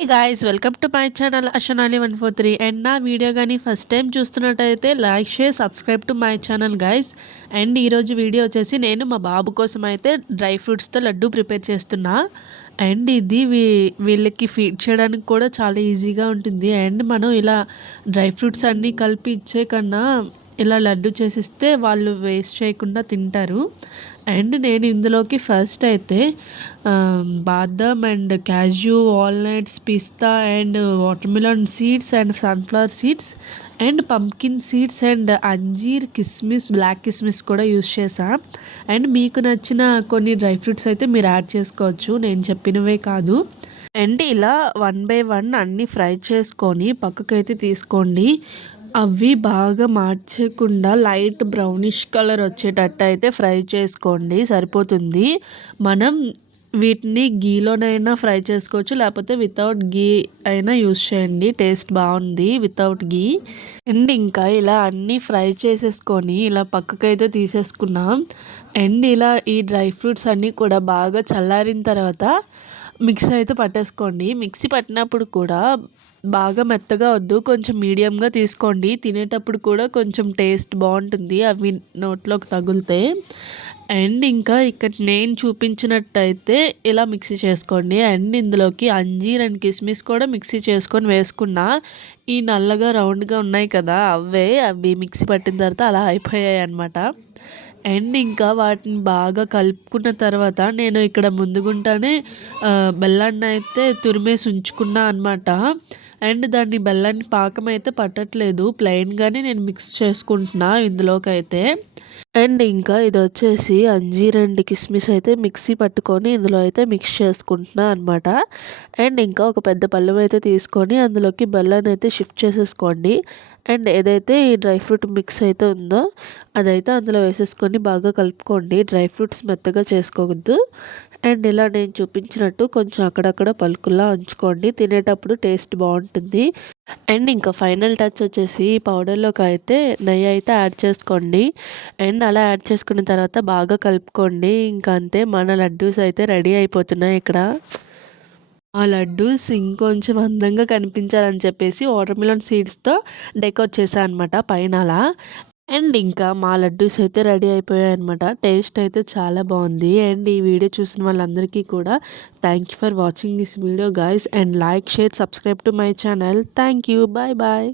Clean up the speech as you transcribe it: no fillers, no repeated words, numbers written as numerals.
Hey guys, welcome to my channel Ashanali 143. And నా video కానీ first time చూస్తున్నట్టయితే like share subscribe to my channel guys. And ఈరోజు video వచ్చేసి నేను మా బాబు కోసం అయితే డ్రై ఫ్రూట్స్తో లడ్డు ప్రిపేర్ చేస్తున్నా. అండ్ ఇది వీళ్ళకి ఫీడ్ చేయడానికి కూడా చాలా ఈజీగా ఉంటుంది. అండ్ మనం ఇలా డ్రై ఫ్రూట్స్ అన్నీ కలిపి ఇచ్చే కన్నా ఇలా లడ్డు చేసిస్తే వాళ్ళు వేస్ట్ చేయకుండా తింటారు. అండ్ నేను ఇందులోకి ఫస్ట్ అయితే బాదం అండ్ క్యాష్యూ, వాల్నట్స్, పిస్తా and watermelon seeds and sunflower seeds and pumpkin seeds and అంజీర్, కిస్మిస్, బ్లాక్ కిస్మిస్ కూడా యూస్ చేసా. అండ్ మీకు నచ్చిన కొన్ని డ్రై ఫ్రూట్స్ అయితే మీరు యాడ్ చేసుకోవచ్చు, నేను చెప్పినవే కాదు. అండ్ ఇలా 1 బై 1 అన్నీ ఫ్రై చేసుకొని పక్కకైతే తీసుకోండి. అవి బాగా మార్చకుండా లైట్ బ్రౌనిష్ కలర్ వచ్చేటట్టు అయితే ఫ్రై చేసుకోండి, సరిపోతుంది. మనం వీటిని గీలోనైనా ఫ్రై చేసుకోవచ్చు, లేకపోతే వితౌట్ గీ అయినా యూస్ చేయండి, టేస్ట్ బాగుంది వితౌట్ గీ. అండ్ ఇంకా ఇలా అన్నీ ఫ్రై చేసేసుకొని ఇలా పక్కకైతే తీసేసుకున్నాం. అండ్ ఇలా ఈ డ్రై ఫ్రూట్స్ అన్నీ కూడా బాగా చల్లారిన తర్వాత మిక్సీ అయితే పట్టేసుకోండి. మిక్సీ పట్టినప్పుడు కూడా బాగా మెత్తగా వద్దు, కొంచెం మీడియంగా తీసుకోండి. తినేటప్పుడు కూడా కొంచెం టేస్ట్ బాగుంటుంది అవి నోట్లోకి తగిలితే. అండ్ ఇంకా ఇక్కడ నేను చూపించినట్టయితే ఇలా మిక్సీ చేసుకోండి. అండ్ ఇందులోకి అంజీర్ అండ్ కిస్మిస్ కూడా మిక్సీ చేసుకొని వేసుకున్నా. ఈ నల్లగా రౌండ్గా ఉన్నాయి కదా, అవి మిక్సీ పట్టిన తర్వాత అలా అయిపోయాయి అన్నమాట. అండ్ ఇంకా వాటిని బాగా కలుపుకున్న తర్వాత నేను ఇక్కడ ముందుగుంటానే బెల్లాన్ని అయితే తురిమేసి ఉంచుకున్నా అనమాట. అండ్ దాన్ని బెల్లాన్ని పాకం అయితే పట్టట్లేదు, ప్లెయిన్గానే నేను మిక్స్ చేసుకుంటున్నా ఇందులోకైతే. అండ్ ఇంకా ఇది వచ్చేసి అంజీర్ అండ్ కిస్మిస్ అయితే మిక్సీ పట్టుకొని ఇందులో అయితే మిక్స్ చేసుకుంటున్నా అనమాట. అండ్ ఇంకా ఒక పెద్ద పళ్ళెం అయితే తీసుకొని అందులోకి బెల్లాన్ని అయితే షిఫ్ట్ చేసేసుకోండి. అండ్ ఏదైతే ఈ డ్రై ఫ్రూట్ మిక్స్ అయితే ఉందో అదైతే అందులో వేసేసుకొని బాగా కలుపుకోండి. డ్రై ఫ్రూట్స్ మెత్తగా చేసుకోవద్దు. అండ్ ఇలా నేను చూపించినట్టు కొంచెం అక్కడక్కడ పలుకుల్లా ఉంచుకోండి, తినేటప్పుడు టేస్ట్ బాగుంటుంది. అండ్ ఇంకా ఫైనల్ టచ్ వచ్చేసి ఈ పౌడర్లోకి అయితే నెయ్యి అయితే యాడ్ చేసుకోండి. అండ్ అలా యాడ్ చేసుకున్న తర్వాత బాగా కలుపుకోండి. ఇంకా అంతే, మన లడ్డూస్ అయితే రెడీ అయిపోతున్నాయి ఇక్కడ. ఆ లడ్డూస్ ఇంకొంచెం అందంగా కనిపించాలని చెప్పేసి వాటర్మిలన్ సీడ్స్తో డెకోర్ చేశాను అనమాట పైన అలా. అండ్ ఇంకా మా లడ్డూస్ అయితే రెడీ అయిపోయాయి అనమాట. టేస్ట్ అయితే చాలా బాగుంది. అండ్ ఈ వీడియో చూసిన వాళ్ళందరికీ కూడా thank you for watching this video guys. And like share subscribe to my channel. Thank you, bye bye.